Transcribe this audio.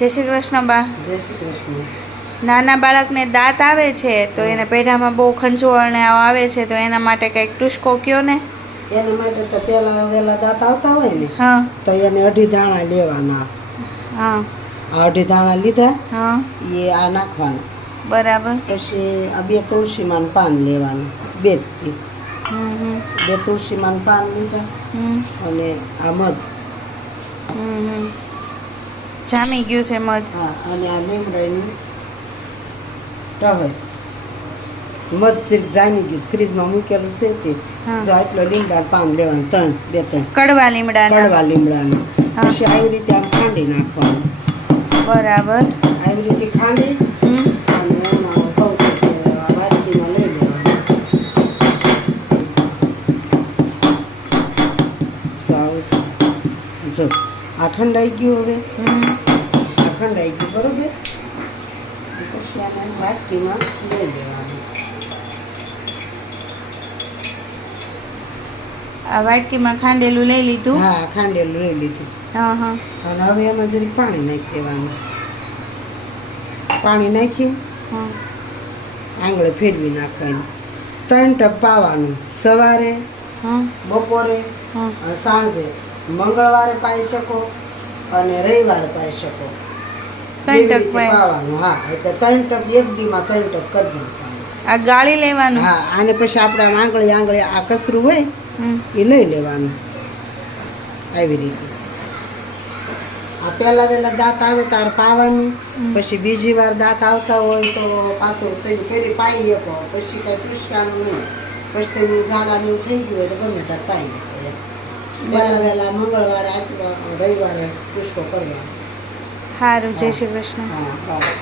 જય શ્રી કૃષ્ણ બા. જય શ્રી કૃષ્ણ. નાના બાળકને દાંત આવે છે તો એને પેઢામાં બહુ ખંજવાળ ને આવે છે તો એના માટે કંઈક ટુસ્કો કયો ને. એના માટે તો પેલા વેલા દાંત આવતા હોય ને હા તો એને અઢી દાણા લેવાના. હા આ અઢી દાણા લીધા હા એ આ નાખવાનું. બરાબર. પછી આ બે તુલસીમાં પાન લેવાનું, બે જ. હમ બે તુલસીમાં પાન લીધા હમ અને આ મધ. હમ જામી ગયું છે મધ. હા અને આ લીમડાનું ટહર. મધ સિર્ફ જામી ગયું, ફ્રીજમાં મૂકેલું છે તે. હા. જો આટલો લીમડા પાન લેવાનું, ત્રણ બે ત્રણ કડવા લીમડાના. કડવા લીમડાનું. હા. પછી આવી રીતે આમ ખાંડી નાખવાનું. બરાબર. આવી રીતે ખાંડી હમ અને એમાં કહું છું કે આ વાટકીમાં લઈ લેવાનું. તો આવું જો આ ઠંડાઈ ગયું હવે. હમ આ ઠંડાઈ ગયું બરોબર. પછી આને વાટકીમાં લઈ લેવાનું. આ વાટકીમાં ખાંડેલું લઈ લીધું. હા ખાંડેલું લઈ લીધું. હા હા અને હવે એમાં જરીક પાણી નાખી દેવાનું. પાણી નાખી હા આંગળે ફેરવી નાખવાની. 3 ટપ પાવાનું, સવારે, હા બપોરે હા અને સાંજે. મંગળવારે પાઈ શકો અને રવિવારે પાઈ શકો. 3 એવી ટક રીતે પાય. પાવાનું. હા એટલે 3 ટપ એક દીમાં 3 ટપ કરી દેવાનું. આ ગાળી લેવાનું. હા આને પછી આપણે આમ આંગળી આ કચરું હોય હમ એ લઈ લેવાનું. આવી રીતે આ પહેલા વહેલા દાંત આવે તાર પાવાનું. પછી બીજી વાર દાંત આવતા હોય તો પાછું તમે ફેરી પાઈ શકો. પછી કઈ ટુસકાનું નહીં. પછી તમે ઝાડાને એવું થઈ ગયું હોય તો ગમે ત્યારે પાઈ શકો. પહેલા વહેલા મંગળવારે રવિવારે ટુસકો કરવાનો. સારું. જય શ્રી કૃષ્ણ. હા બરાબર.